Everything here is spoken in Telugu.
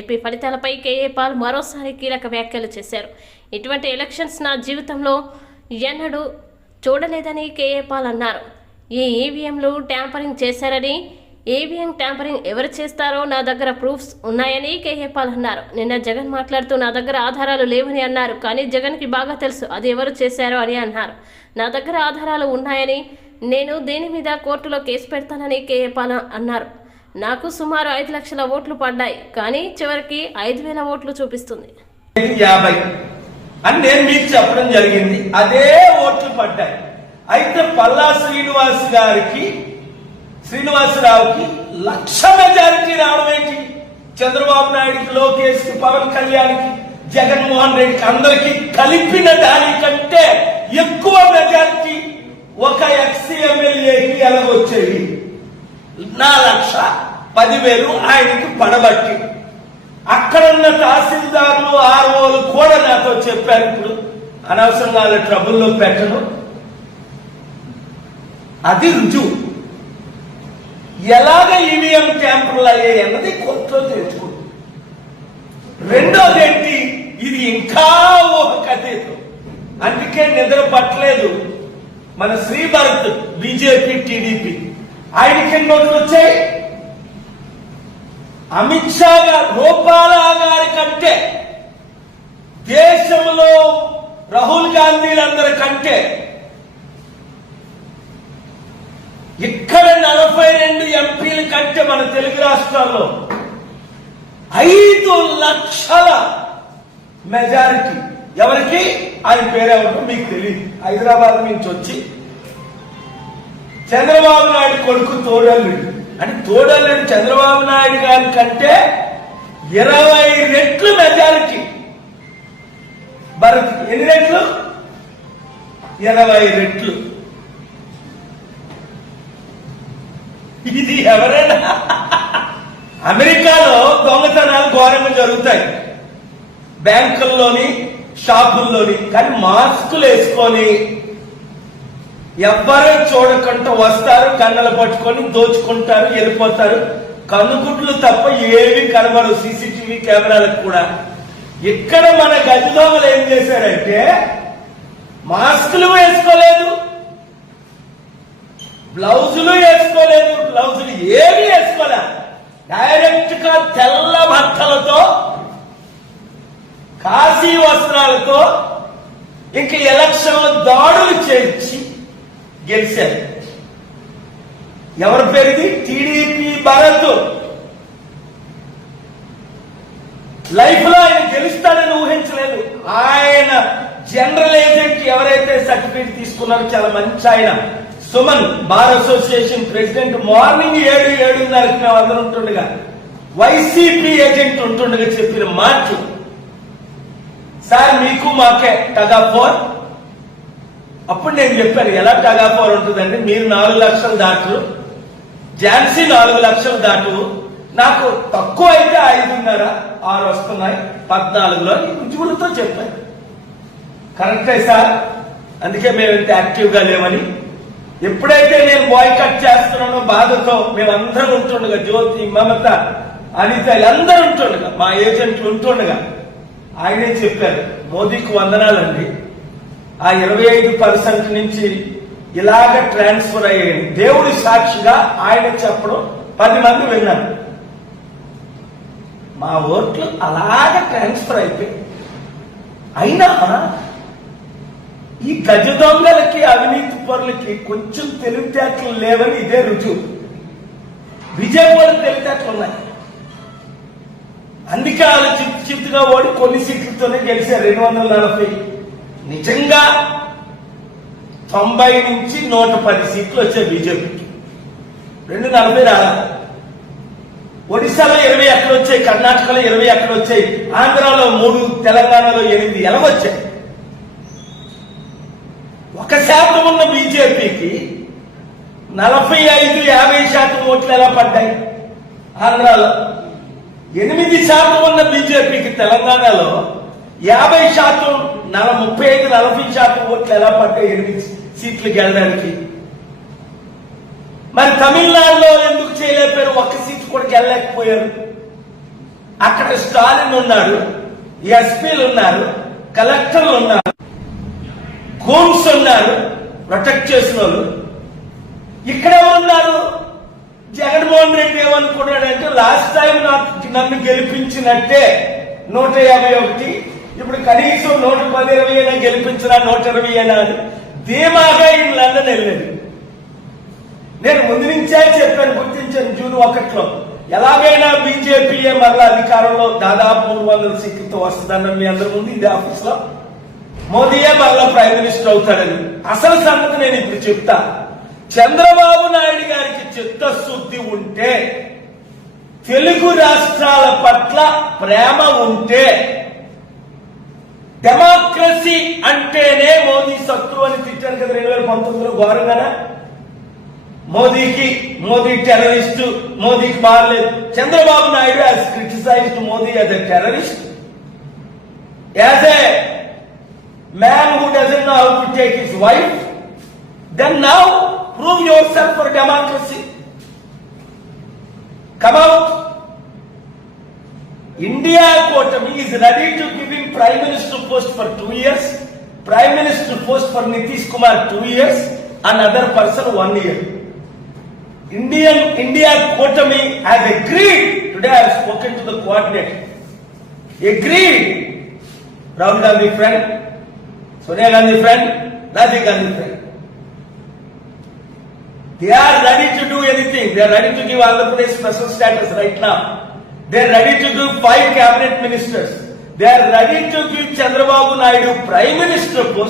ఏపీ ఫలితాలపై కేఏ పాల్ మరోసారి కీలక వ్యాఖ్యలు చేశారు. ఇటువంటి ఎలక్షన్స్ నా జీవితంలో ఎన్నడూ చూడలేదని కేఏ పాల్ అన్నారు. ఈ ఈవీఎంలు ట్యాంపరింగ్ చేశారని, ఈవీఎం ట్యాంపరింగ్ ఎవరు చేస్తారో నా దగ్గర ప్రూఫ్స్ ఉన్నాయని కేఏ పాల్ అన్నారు. నిన్న జగన్ మాట్లాడుతూ నా దగ్గర ఆధారాలు లేవని అన్నారు. కానీ జగన్కి బాగా తెలుసు అది ఎవరు చేశారో అని అన్నారు. నా దగ్గర ఆధారాలు ఉన్నాయని, నేను దీని మీద కోర్టులో కేసు పెడతానని కేఏ పాల్ అన్నారు. నాకు సుమారు 5 లక్షల ఓట్లు పడ్డాయి, కానీ చివరికి 5,000 ఓట్లు చూపిస్తుంది. 50 అని నేను మీకు చెప్పడం జరిగింది. అదే ఓట్లు పడ్డాయి. అయితే పల్లా శ్రీనివాసరావుకి 1,00,000 మెజారిటీ రావడం ఏంటి? చంద్రబాబు నాయుడికి, లోకేష్కి, పవన్ కళ్యాణ్కి, జగన్మోహన్ రెడ్డికి అందరికి కలిపిన దానికంటే ఎక్కువ మెజారిటీ ఒక ఎక్స్ ఎమ్మెల్యేకి ఎలాగొచ్చేది? 4,10,000 ఆయనకి పడబట్టి అక్కడున్న తహసీల్దార్లు, ఆర్ఓలు కూడా నాతో చెప్పారు. ఇప్పుడు అనవసరంగా వాళ్ళ ట్రబుల్లో పెట్టను. అది రుజువు. ఎలాగ ఈవీఎం ట్యాంపర్లు అయ్యాయి అన్నది కోర్టులో తెలుసుకుంది. రెండోది ఏంటి? ఇది ఇంకా ఒక కథేతం. అందుకే నిద్ర పట్టలేదు మన శ్రీభరత్, బీజేపీ, టీడీపీ. ఆయనకి నోట్లు వచ్చాయి. అమిత్ షా రూపాల గారి కంటే, దేశంలో రాహుల్ గాంధీలందరికంటే ఇక్కడ 42 ఎంపీల కంటే మన తెలుగు రాష్ట్రాల్లో 5 లక్షల మెజారిటీ ఎవరికి? ఆయన పేరేమంటో మీకు తెలియదు. హైదరాబాద్ నుంచి వచ్చి చంద్రబాబు నాయుడు కొడుకు తోడల్లుడు అని, తోడల్లుడు చంద్రబాబు నాయుడు గారి కంటే 20 రెట్లు మెజారిటీ భరత్. ఎన్ని రెట్లు? 20 రెట్లు. ఇది ఎవరైనా? అమెరికాలో దొంగతనాలు ఘోరంగా జరుగుతాయి, బ్యాంకుల్లోని, షాపుల్లోని. కానీ మాస్కులు వేసుకొని ఎవ్వరూ చూడకుండా వస్తారు, కన్నలు పట్టుకొని దోచుకుంటారు, వెళ్ళిపోతారు. కనుగుడ్లు తప్ప ఏవి కనబడవు సీసీటీవీ కెమెరాలకు కూడా. ఇక్కడ మన గజ దొంగలు ఏం చేశారంటే మాస్కులు వేసుకోలేదు, బ్లౌజులు వేసుకోలేదు, బ్లౌజులు ఏమి వేసుకోలే. డైరెక్ట్ గా తెల్ల బట్టలతో, కాశీ వస్త్రాలతో ఇంక ఎలక్షన్లో దాడులు చేర్చి గెలిచారు. ఎవరి పేరుది? టీడీపీ భరత్. లైఫ్ లో ఆయన గెలుస్తాడని ఊహించలేదు. ఆయన జనరల్ ఏజెంట్ ఎవరైతే సర్టిఫికేట్ తీసుకున్నారో చాలా మంచి ఆయన, Suman, bar association president, morning 7-7:30 మేము అందరం ఉంటుండగా వైసీపీ ఏజెంట్ ఉంటుండగా చెప్పిన మాటలు, సార్ మీకు మాకే టగాఫోర్. అప్పుడు నేను చెప్పాను, ఎలా టగాఫోర్ ఉంటుందండి? మీరు 4 లక్షలు దాటు, ఝాన్సీ 4 లక్షలు దాటు, నాకు తక్కువ అయితే 5.5, 6 వస్తున్నాయి 14లో రుజువులతో చెప్పాను. కరెక్టే సార్, అందుకే మేము ఇంత యాక్టివ్ గా లేవని. ఎప్పుడైతే నేను బాయ్కట్ చేస్తున్నానో బాధతో మేమందరం ఉంటుండగా, జ్యోతి, మమత, అనిత అందరూ ఉంటుండగా, మా ఏజెంట్లు ఉంటుండగా ఆయనే చెప్పారు, మోదీకి వందనాలండి, ఆ 25% నుంచి ఇలాగ ట్రాన్స్ఫర్ అయ్యాయి. దేవుడి సాక్షిగా ఆయన చెప్పడం 10 మంది విన్నారు. మా ఓట్లు అలాగ ట్రాన్స్ఫర్ అయిపోయి. అయినా ఈ గజ దొంగలకి, అవినీతి పరులకి కొంచెం తెలివితేటలు లేవని ఇదే రుజువు. విజయవాడకు తెలివితేటలు ఉన్నాయి. అందుకే వాళ్ళు చిత్తుగా ఓడి కొన్ని సీట్లతోనే గెలిచారు. 240. నిజంగా 90 నుంచి 110 సీట్లు వచ్చాయి బీజేపీకి. 240 రాలేదు. ఒడిశాలో 20 ఎక్కడ వచ్చాయి, కర్ణాటకలో 20 ఎక్కడ వచ్చాయి, ఆంధ్రాలో 3, తెలంగాణలో 8 ఎలాగొచ్చాయి. 1% ఉన్న బీజేపీకి 45-50% ఓట్లు ఎలా పడ్డాయి? ఆంధ్రాలో 8% ఉన్న బీజేపీకి తెలంగాణలో 50%, 35-40% ఓట్లు ఎలా పడ్డాయి 8 సీట్లు గెలడానికి? మరి తమిళనాడులో ఎందుకు చేయలేకపోయారు? 1 సీటు కూడా గెలలేకపోయారు. అక్కడ స్టాలిన్ ఉన్నాడు, ఎస్పీలు ఉన్నారు, కలెక్టర్లు ఉన్నారు, గూన్స్ ఉన్నారు, ప్రొటెక్ట్ చేసిన వాళ్ళు. ఇక్కడ ఎవరున్నారు? జగన్మోహన్ రెడ్డి ఏమనుకున్నాడంటే లాస్ట్ టైం నన్ను గెలిపించినట్టే 151, ఇప్పుడు కనీసం 110-20 అయినా గెలిపించినా 120 అయినా అని ధీమాగా ఈ లండన్ వెళ్ళాడు. నేను ముందు నుంచే చెప్పాను, గుర్తించాను జూన్ 1లో ఎలాగైనా బీజేపీయే మరలా అధికారంలో దాదాపు 300 సీట్లతో వస్తుందన్న మీ అందరి ముందు ఇదే ఆఫీస్ లో మోదీయే మరలా ప్రైమ్ మినిస్టర్ అవుతాడని. అసలు సంగతి నేను ఇప్పుడు చెప్తా. చంద్రబాబు నాయుడు గారికి చిత్తశుద్ధి ఉంటే, తెలుగు రాష్ట్రాల పట్ల ప్రేమ ఉంటే, డెమోక్రసీ అంటేనే మోదీ శత్రువు అని తిట్టారు కదా 2019లో ఘోరంగానే. మోదీ టెర్రరిస్ట్, మోదీకి మారలేదు. Chandrababu Naidu has criticised Modi as a terrorist, as a man who doesn't know how to take his wife. Then now prove yourself for democracy. Come out. India Kotami is ready to give him Prime Minister post for 2 years, Prime Minister post for Nitish Kumar 2 years, another person 1 year. India Kotami has agreed. Today I have spoken to the coordinator. Agreed. Rahul Gandhi friend, Sonia Gandhi friend, Rajiv Gandhi friend. They are ready to do anything. They are ready to give Andhra Pradesh special status right now. They are ready to give 5 cabinet ministers. They are ready to give Chandrababu Naidu Prime Minister post.